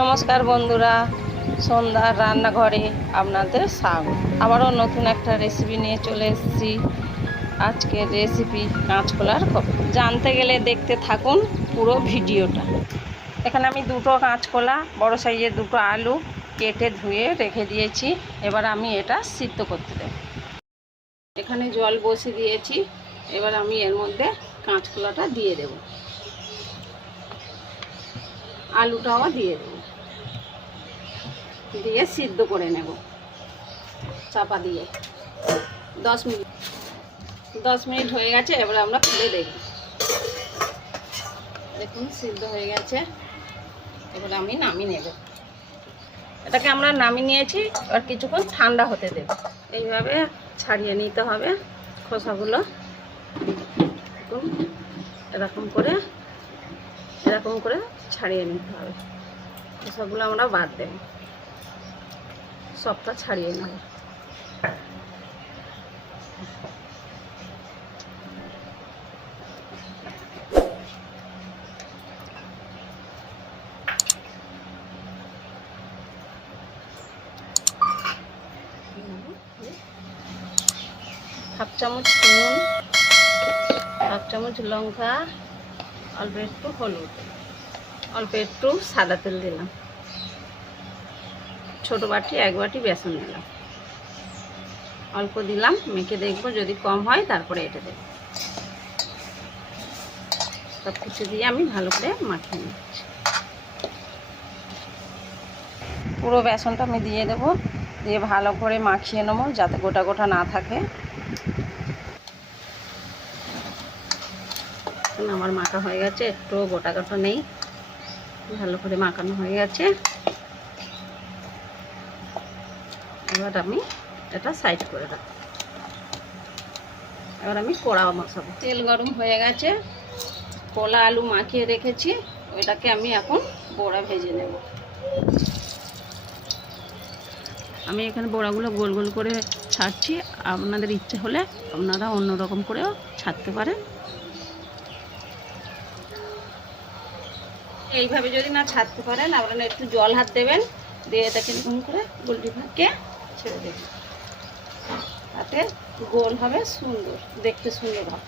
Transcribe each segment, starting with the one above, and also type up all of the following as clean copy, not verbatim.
নমস্কার বন্ধুরা, সন্ধ্যার রান্নাঘরে আপনাদের স্বাগত। আবারও নতুন একটা রেসিপি নিয়ে চলে এসেছি। আজকের রেসিপি কাঁচকলার খোসা। জানতে গেলে দেখতে থাকুন পুরো ভিডিওটা। এখানে আমি দুটো কাঁচকলা, বড় সাইজের দুটো আলু কেটে ধুয়ে রেখে দিয়েছি। এবার আমি এটা সিদ্ধ করতে দেব। এখানে জল বসিয়ে দিয়েছি। এবার আমি এর মধ্যে কাঁচকলাটা দিয়ে দেব, আলুটাও দিয়ে দেব, দিয়ে সিদ্ধ করে নেব চাপা দিয়ে। 10 মিনিট হয়ে গেছে। এবার আমরা খুলে দেখব। দেখুন সিদ্ধ হয়ে গেছে। এবার আমি নামিয়ে নেব। এটাকে আমরা নামিয়ে নিয়েছি। এবার কিছুক্ষণ ঠান্ডা হতে দেব। এইভাবে ছাড়িয়ে নিতে হবে খোসাগুলো। দেখুন এরকম করে ছাড়িয়ে নিতে হবে। খোসাগুলো আমরা বাদ দেব, সবটা ছাড়িয়ে নেব। হাফ চামচ নুন, হাফ চামচ লঙ্কা, অল্প একটু হলুদ, অল্প একটু সাদা তেল দিলাম, ছোটো বাটি 1 বাটি বেসন দিলাম, অল্প দিলাম, মেখে দেখবো যদি কম হয় তারপরে এটা দেব। সব কিছু দিয়ে আমি ভালো করে মাখিয়ে নিচ্ছি। পুরো বেসনটা আমি দিয়ে দেবো, দিয়ে ভালো করে মাখিয়ে নেবো যাতে গোটা গোটা না থাকে। আমার মাখা হয়ে গেছে, একটু গোটা গোটা নেই, ভালো করে মাখানো হয়ে গেছে। এবার আমি এটা সাইড করে রাখব। এবার আমি কড়া বসাবো। তেল গরম হয়ে গেছে। কলা আলু মাখিয়ে রেখেছি, ওইটাকে আমি এখন বড়া ভেজে নেব। আমি এখানে বড়াগুলো গোল গোল করে ছাড়ছি। আপনাদের ইচ্ছে হলে আপনারা অন্য রকম করেও ছাড়তে পারেন। এইভাবে যদি না ছাড়তে পারেন, আপনারা একটু জল হাত দেবেন, দিয়ে এটাকে এরকম করে গোলটি ভাগকে ছেড়ে দেবেন। তাতে গোল হবে, সুন্দর দেখতে, সুন্দর হবে।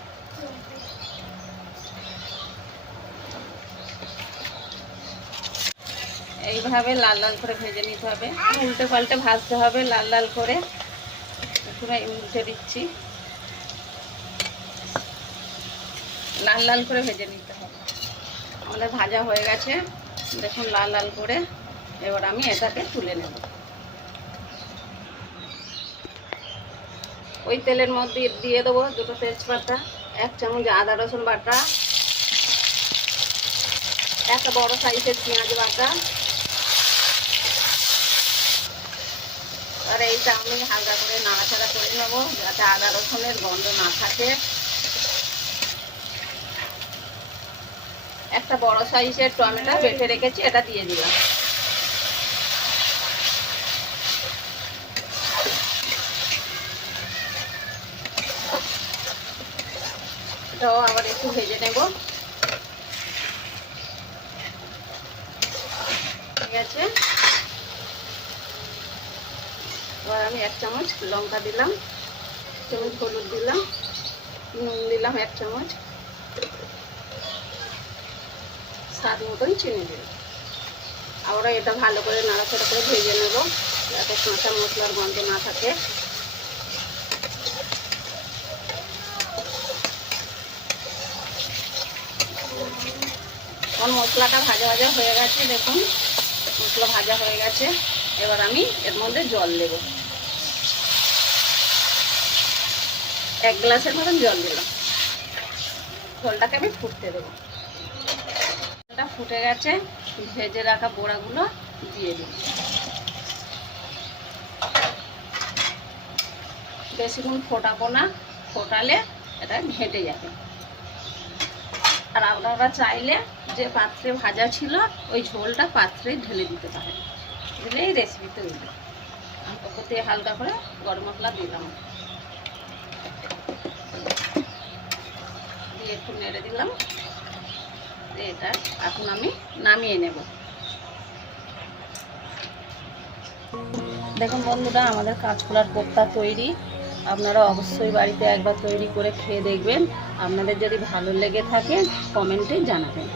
এইভাবে লাল লাল করে ভেজে নিতে হবে, উল্টে পাল্টে ভাজতে হবে লাল লাল করে। পুরো উল্টে দিচ্ছি, লাল লাল করে ভেজে নিতে হবে। আমাদের ভাজা হয়ে গেছে, দেখুন লাল লাল করে। এবার আমি এটাকে তুলে নেব। ওই তেলের মধ্যে দিয়ে দেবো দুটো তেজপাতা, 1 চামচ আদা রসুন বাটা, একটা বড় সাইজের পেঁয়াজ বাটা। আর এইটা আমি হালকা করে নাড়াচাড়া করে নেবো যাতে আদা রসুনের গন্ধ না থাকে। একটা বড় সাইজের টমেটো বেটে রেখেছি, এটা দিয়ে দিলাম। এটাও আবার একটু ভেজে নেব। ঠিক আছে। এবার আমি 1 চামচ লঙ্কা দিলাম, 1 চামচ হলুদ দিলাম, নুন দিলাম 1 চামচ, স্বাদ মতন চিনি দিলাম। আবার এটা ভালো করে নাড়াচাড়া করে ভেজে নেব যাতে কাঁচা মশলার গন্ধ না থাকে। মশলাটা ভাজা ভাজা হয়ে গেছে, দেখুন মশলা ভাজা হয়ে গেছে। এবার আমি এর মধ্যে জল দেব, 1 গ্লাসের মতন জল দিলাম। ঝোলটাকে আমি ফুটতে দেবো। এটা ফুটে গেছে, ভেজে রাখা বড়াগুলো দিয়ে দিই। বেশিক্ষণ ফোটাবো না, ফোটালে এটা ঘেঁটে যাবে। আর আপনারা চাইলে যে পাত্রে ভাজা ছিল ওই ঝোলটা পাত্রে ঢেলে দিতে পারেন, দিলেই রেসিপি তৈরি। আমি ওপরে হালকা করে গরম মশলা দিলাম, দিয়ে একটু নেড়ে দিলাম। এটা এখন আমি নামিয়ে নেব। দেখুন বন্ধুরা, আমাদের কাঁচকলার কোপ্তা তৈরি। আপনারা অবশ্যই বাড়িতে একবার তৈরি করে খেয়ে দেখবেন। আপনাদের যদি ভালো লেগে থাকে কমেন্টে জানাবেন।